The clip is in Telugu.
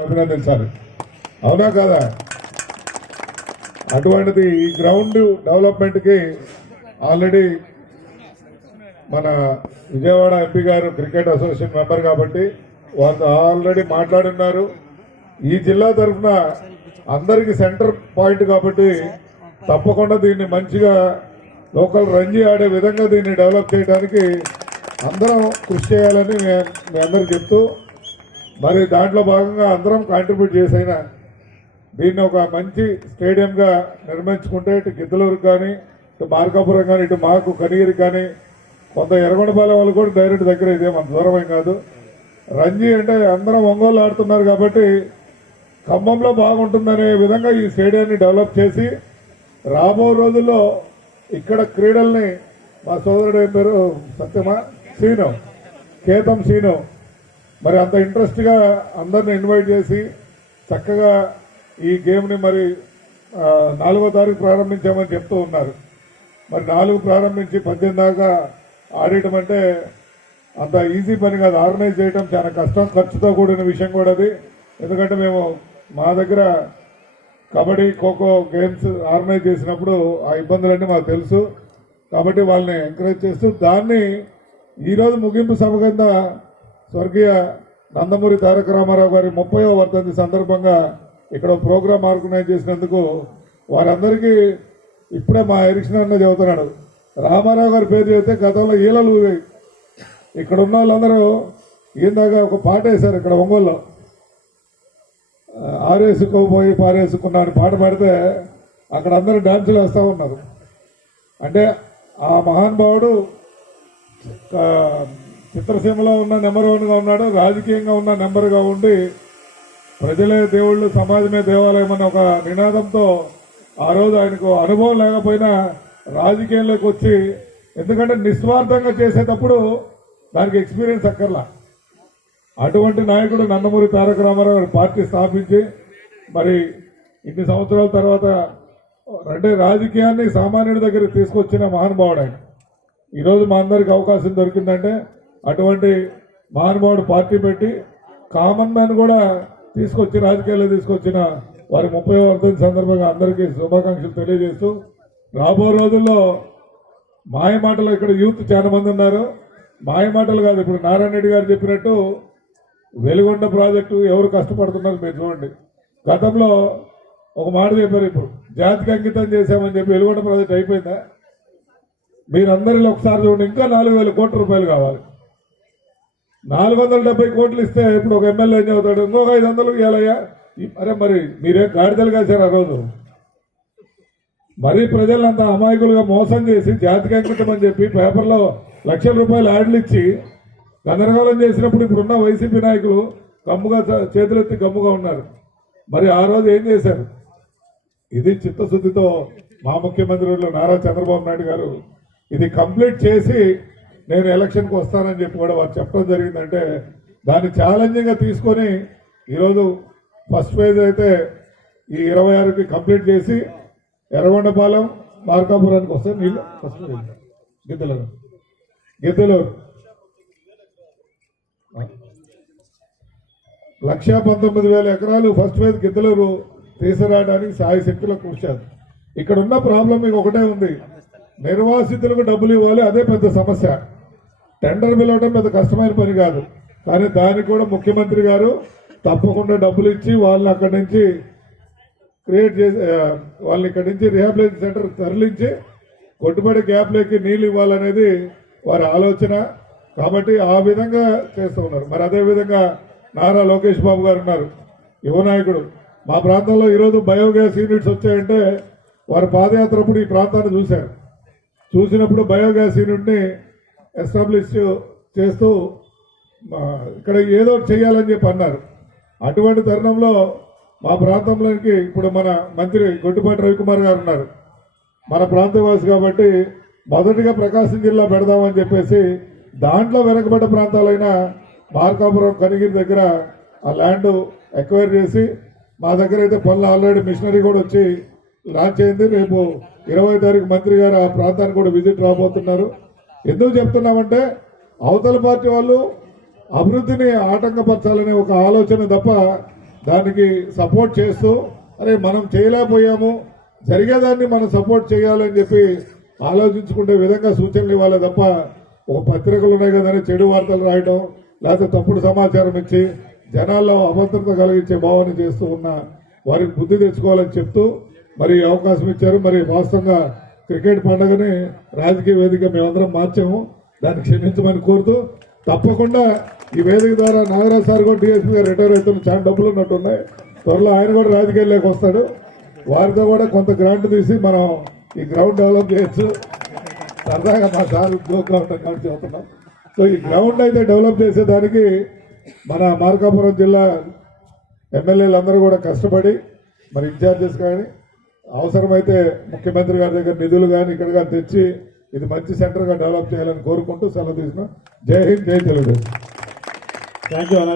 అభినందించాలి. అవునా కదా? అటువంటిది ఈ గ్రౌండ్ డెవలప్మెంట్కి ఆల్రెడీ మన విజయవాడ ఎంపీ గారు క్రికెట్ అసోసియేషన్ మెంబర్ కాబట్టి వాళ్ళు ఆల్రెడీ మాట్లాడున్నారు. ఈ జిల్లా తరఫున అందరికి సెంటర్ పాయింట్ కాబట్టి తప్పకుండా దీన్ని మంచిగా లోకల్ రంజీ ఆడే విధంగా దీన్ని డెవలప్ చేయడానికి అందరం కృషి చేయాలని మీ అందరికి చెప్తూ, మరి దాంట్లో భాగంగా అందరం కాంట్రిబ్యూట్ చేసైనా దీన్ని ఒక మంచి స్టేడియంగా నిర్మించుకుంటే ఇటు గిద్దలూరు కానీ ఇటు మార్కాపురం కానీ ఇటు మాకు కనిగిరి కానీ కొంత ఎర్రగొండపాలెం వాళ్ళు కూడా డైరెక్ట్ దగ్గర ఇదే మన దూరమేం కాదు. రంజీ అంటే అందరం ఒంగోలు ఆడుతున్నారు కాబట్టి ఖమ్మంలో బాగుంటుందనే విధంగా ఈ స్టేడియాన్ని డెవలప్ చేసి రాబో రోజుల్లో ఇక్కడ క్రీడల్ని మా సోదరుడు ఏం పేరు సత్యమా సీను కేతం సీను మరి అంత ఇంట్రెస్ట్గా అందరిని ఇన్వైట్ చేసి చక్కగా ఈ గేమ్ని మరి 4వ తారీఖు ప్రారంభించామని చెప్తూ ఉన్నారు. మరి 4 ప్రారంభించి 18 దాకా ఆడటం అంటే అంత ఈజీ పని కాదు. ఆర్గనైజ్ చేయడం చాలా కష్టం, ఖర్చుతో కూడిన విషయం కూడా అది. ఎందుకంటే మేము మా దగ్గర కబడ్డీ ఖోఖో గేమ్స్ ఆర్గనైజ్ చేసినప్పుడు ఆ ఇబ్బందులన్నీ మాకు తెలుసు. కాబట్టి వాళ్ళని ఎంకరేజ్ చేస్తూ దాన్ని ఈరోజు ముగింపు సభ కింద స్వర్గీయ నందమూరి తారక రామారావు గారి 30వ వర్ధంతి సందర్భంగా ఇక్కడ ప్రోగ్రాం ఆర్గనైజ్ చేసినందుకు వారందరికీ ఇప్పుడే మా ఎరిక్షన్ అన్న చెబుతున్నాడు, రామారావు గారి పేరు చెబితే గతంలో ఈలలు ఇక్కడ ఉన్న వాళ్ళందరూ ఈందాగా ఒక పాట వేశారు ఇక్కడ ఒంగోలులో, ఆరేసుకోపోయి పారేసుకున్నా అని పాట పాడితే అక్కడ అందరూ డాన్సులు వేస్తూ ఉన్నారు. అంటే ఆ మహానుభావుడు చిత్రసీమలో ఉన్న నెంబర్ 1గా ఉన్నాడు, రాజకీయంగా ఉన్న నెంబర్గా ఉండి ప్రజలే దేవుళ్ళు సమాజమే దేవాలయం అన్న ఒక నినాదంతో ఆ రోజు ఆయనకు అనుభవం లేకపోయినా రాజకీయంలోకి వచ్చి, ఎందుకంటే నిస్వార్థంగా చేసేటప్పుడు దానికి ఎక్స్పీరియన్స్ అక్కర్లా, అటువంటి నాయకుడు నందమూరి తారక రామారావు గారి పార్టీ స్థాపించి మరి ఇన్ని సంవత్సరాల తర్వాత అంటే రాజకీయాన్ని సామాన్యుడి దగ్గర తీసుకొచ్చిన మహానుభావుడు ఆయన. ఈరోజు మా అందరికి అవకాశం దొరికిందంటే అటువంటి మహానుభావుడు పార్టీ పెట్టి కామన్ మ్యాన్ కూడా తీసుకొచ్చి రాజకీయాల్లో తీసుకొచ్చిన వారి 30వ వర్ధంతి సందర్భంగా అందరికీ శుభాకాంక్షలు తెలియజేస్తూ, రాబో రోజుల్లో మాయమాటలు ఇక్కడ యూత్ చాలా మంది ఉన్నారు. మాయమాటలు కాదు, ఇప్పుడు నారాయణ రెడ్డి గారు చెప్పినట్టు వెలుగొండ ప్రాజెక్టు ఎవరు కష్టపడుతున్నారు మీరు చూడండి. గతంలో ఒక మాట చెప్పారు, ఇప్పుడు జాతికి అంకితం చేశామని చెప్పి వెలుగొండ ప్రాజెక్ట్ అయిపోయిందా? మీరందరిలో ఒకసారి చూడండి, ఇంకా 4,000 కోట్ల రూపాయలు కావాలి. 470 కోట్లు ఇస్తే ఇప్పుడు ఒక ఎమ్మెల్యే ఏం చదువుతాడు, ఇంకొక 500 ఇవ్వాలయ్యా. అరే మరి మీరే గాడిదలు కాశారు ఆ రోజు. మరీ ప్రజలంతా అమాయకులుగా మోసం చేసి జాతికి అంకితం అని చెప్పి పేపర్లో లక్షల రూపాయలు యాడ్లు ఇచ్చి గందరగోళం చేసినప్పుడు ఇప్పుడున్న వైసీపీ నాయకులు గమ్ముగా చేతులెత్తి గమ్ముగా ఉన్నారు. మరి ఆ రోజు ఏం చేశారు? ఇది చిత్తశుద్ధితో మా ముఖ్యమంత్రులు నారా చంద్రబాబు నాయుడు గారు ఇది కంప్లీట్ చేసి నేను ఎలక్షన్కి వస్తానని చెప్పి కూడా వారు చెప్పడం జరిగిందంటే దాన్ని ఛాలెంజింగ్గా తీసుకొని ఈరోజు ఫస్ట్ ఫేజ్ అయితే ఈ 26కి కంప్లీట్ చేసి ఎర్రగొండపాలెం మార్కాపురానికి వస్తే నీళ్ళు ఫస్ట్ గిద్దలూరు 1,19,000 ఎకరాలు ఫస్ట్ ఫేజ్ గిద్దలూరు తీసుకురావడానికి సాయి శక్తులకు కూర్చారు. ఇక్కడ ఉన్న ప్రాబ్లం మీకు ఒకటే ఉంది, నిర్వాసితులకు డబ్బులు ఇవ్వాలి, అదే పెద్ద సమస్య. టెండర్ పిలవడం పెద్ద కష్టమైన పని కాదు, కానీ దానికి కూడా ముఖ్యమంత్రి గారు తప్పకుండా డబ్బులు ఇచ్చి వాళ్ళని అక్కడి నుంచి క్రియేట్ చేసి వాళ్ళని ఇక్కడి నుంచి రీహాబిలిటేషన్ సెంటర్ తరలించి కొట్టుబడి గ్యాప్లోకి నీళ్ళు ఇవ్వాలనేది వారి ఆలోచన. కాబట్టి ఆ విధంగా చేస్తూ ఉన్నారు. మరి అదేవిధంగా నారా లోకేష్ బాబు గారు ఉన్నారు, యువ నాయకుడు. మా ప్రాంతంలో ఈరోజు బయోగ్యాస్ యూనిట్స్ వచ్చాయంటే వారి పాదయాత్ర అప్పుడు ఈ ప్రాంతాన్ని చూశారు. చూసినప్పుడు బయోగ్యాస్ యూనిట్ని ఎస్టాబ్లిష్ చేస్తూ ఇక్కడ ఏదో చేయాలని చెప్పి అన్నారు. అటువంటి తరుణంలో మా ప్రాంతంలోకి ఇప్పుడు మన మంత్రి గొట్టిపాటి రవికుమార్ గారు ఉన్నారు, మన ప్రాంతవాసి కాబట్టి మొదటిగా ప్రకాశం జిల్లా పెడదామని చెప్పేసి దాంట్లో వెనకబడ్డ ప్రాంతాలైన మార్కాపురం కనిగిరి దగ్గర ఆ ల్యాండ్ ఎక్వైర్ చేసి మా దగ్గర అయితే పనులు ఆల్రెడీ మిషనరీ కూడా వచ్చి లాంచ్ అయింది. రేపు 20వ తారీఖు మంత్రి గారు ఆ ప్రాంతానికి కూడా విజిట్ రాబోతున్నారు. ఎందుకు చెప్తున్నామంటే అవతల పార్టీ వాళ్ళు అభివృద్ధిని ఆటంకపరచాలనే ఒక ఆలోచన తప్ప దానికి సపోర్ట్ చేస్తూ అరే మనం చేయలేకపోయాము, జరిగేదాన్ని మనం సపోర్ట్ చేయాలని చెప్పి ఆలోచించుకునే విధంగా సూచనలు ఇవ్వాలి తప్ప ఒక పత్రికలు ఉన్నాయి కదని చెడు వార్తలు రాయడం, లేకపోతే తప్పుడు సమాచారం ఇచ్చి జనాల్లో అభద్రత కలిగించే భావన చేస్తూ ఉన్న వారికి బుద్ధి తెచ్చుకోవాలని చెప్తూ మరి ఈ అవకాశం ఇచ్చారు. మరి వాస్తవంగా క్రికెట్ పండుగని రాజకీయ వేదిక మేమందరం మార్చాము, దాన్ని క్షమించమని కోరుతూ తప్పకుండా ఈ వేదిక ద్వారా నాగరాజ్ సార్ కూడా డిఎస్పీ గారు రిటైర్ అవుతున్న చాలా డబ్బులు ఉన్నట్టున్నాయి, త్వరలో ఆయన కూడా రాజకీయాల్లోకి వస్తాడు, వారితో కూడా కొంత గ్రాంట్ తీసి మనం ఈ గ్రౌండ్ డెవలప్ చేయొచ్చు. సరదాగా మా సార్ జోక్గా ఉంటాం కాబట్టి చెబుతున్నాం. సో ఈ గ్రౌండ్ అయితే డెవలప్ చేసేదానికి మన మార్కాపురం జిల్లా ఎమ్మెల్యేలందరూ కూడా కష్టపడి మరి ఇన్ఛార్జెస్ కానీ అవసరమైతే ముఖ్యమంత్రి గారి దగ్గర నిధులు కానీ ఇక్కడ కానీ తెచ్చి ఇది మంచి సెంటర్గా డెవలప్ చేయాలని కోరుకుంటూ సెలవు తీసుకున్నాం. జై హింద్, జై తెలుగుదేశం. థ్యాంక్ యూ అన్న.